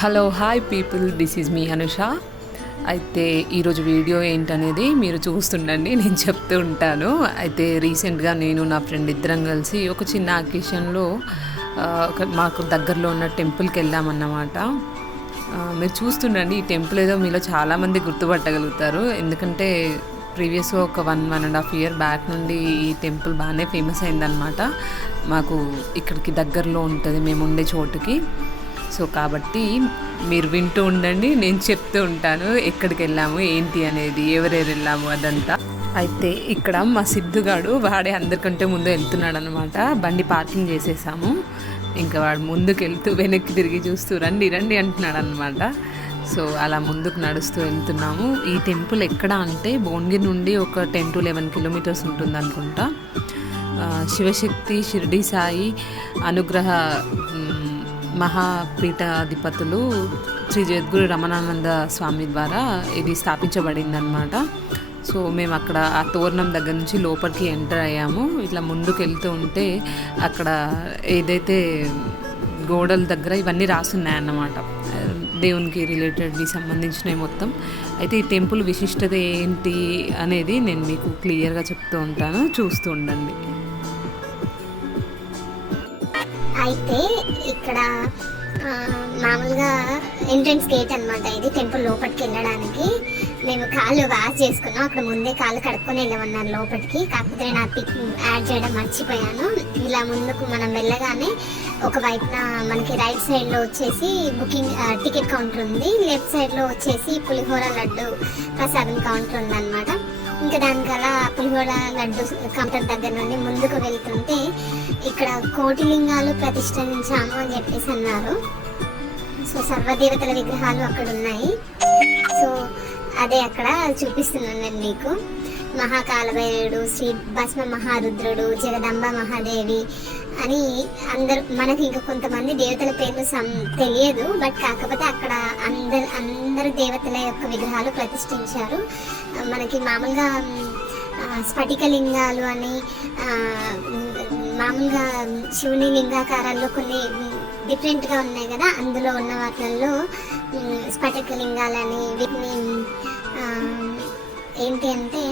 Hello hi people, this is me Anusha. అయితే ఈరోజు video ఏంటనేది మీరు చూస్తుండండి, నేను చెప్తూ ఉంటాను. అయితే రీసెంట్గా నేను నా ఫ్రెండ్ ఇద్దరం కలిసి ఒక చిన్న అకేషన్లో మాకు దగ్గరలో ఉన్న టెంపుల్కి వెళ్ళామన్నమాట. మీరు చూస్తుండండి, ఈ టెంపుల్ ఏదో మీలో చాలామంది గుర్తుపట్టగలుగుతారు. ఎందుకంటే ప్రీవియస్గా ఒక 1.5 year బ్యాక్ నుండి ఈ టెంపుల్ బాగానే ఫేమస్ అయిందనమాట. మాకు ఇక్కడికి దగ్గరలో ఉంటుంది మేము ఉండే చోటుకి. సో కాబట్టి మీరు వింటూ ఉండండి, నేను చెప్తూ ఉంటాను ఎక్కడికి వెళ్ళాము ఏంటి అనేది, ఎవరెవరు వెళ్ళాము అదంతా. అయితే ఇక్కడ మా సిద్ధుగాడు వాడే అందరికంటే ముందు వెళ్తున్నాడు అనమాట. బండి పార్కింగ్ చేసేసాము, ఇంకా వాడు ముందుకు వెళ్తూ వెనక్కి తిరిగి చూస్తూ రండి రండి అంటున్నాడు అనమాట. సో అలా ముందుకు నడుస్తూ వెళ్తున్నాము. ఈ టెంపుల్ ఎక్కడ అంటే భువనగిరి నుండి ఒక 10 to 11 kilometers ఉంటుంది అనుకుంటా. శివశక్తి షిరిడి సాయి అనుగ్రహ మహాపీఠాధిపతులు శ్రీ జగద్గురు రమణానంద స్వామి ద్వారా ఇది స్థాపించబడిందనమాట. సో మేము అక్కడ ఆ తోరణం దగ్గర నుంచి లోపలికి ఎంటర్ అయ్యాము. ఇట్లా ముందుకు వెళ్తూ ఉంటే అక్కడ ఏదైతే గోడల దగ్గర ఇవన్నీ రాసున్నాయన్నమాట, దేవునికి రిలేటెడ్వి సంబంధించినవి మొత్తం. అయితే ఈ టెంపుల్ విశిష్టత ఏంటి అనేది నేను మీకు క్లియర్గా చెప్తూ ఉంటాను, చూస్తూ ఉండండి. అయితే ఇక్కడ మామూలుగా ఎంట్రన్స్ గేట్ అనమాట ఇది, టెంపుల్ లోపలికి వెళ్ళడానికి. మేము కాళ్ళు వాష్ చేసుకున్నాం, అక్కడ ముందే కాళ్ళు కడుక్కొని వెళ్ళమన్నారు లోపలికి. కాకపోతే నేను ఆ పిక్ యాడ్ చేయడం మర్చిపోయాను. ఇలా ముందుకు మనం వెళ్ళగానే ఒకవైపున మనకి రైట్ సైడ్లో వచ్చేసి టికెట్ కౌంటర్ ఉంది, లెఫ్ట్ సైడ్లో వచ్చేసి పులిహోర లడ్డు ప్రసాదం కౌంటర్ ఉందన్నమాట. ఇంకా దానికలా పులిహోర లడ్డు కౌంటర్ దగ్గర నుండి ముందుకు వెళ్తుంటే ఇక్కడ కోటిలింగాలు ప్రతిష్ఠించాము అని చెప్పేసి అన్నారు. సో సర్వదేవతల విగ్రహాలు అక్కడ ఉన్నాయి. సో అదే అక్కడ చూపిస్తున్నాను నేను మీకు. మహాకాలభైరుడు, శ్రీ భస్మ మహారుద్రుడు, జగదంబ మహాదేవి అని అందరు, మనకి ఇంకా కొంతమంది దేవతల పేర్లు తెలియదు, బట్ కాకపోతే అక్కడ అందరు దేవతల యొక్క విగ్రహాలు ప్రతిష్ఠించారు. మనకి మామూలుగా స్ఫటికలింగాలు అని మామూలుగా శివుని లింగాకారాల్లో కొన్ని డిఫరెంట్గా ఉన్నాయి కదా, అందులో ఉన్న వాటిల్లో స్ఫటికలింగాలని వీటిని ఏంటి అంటే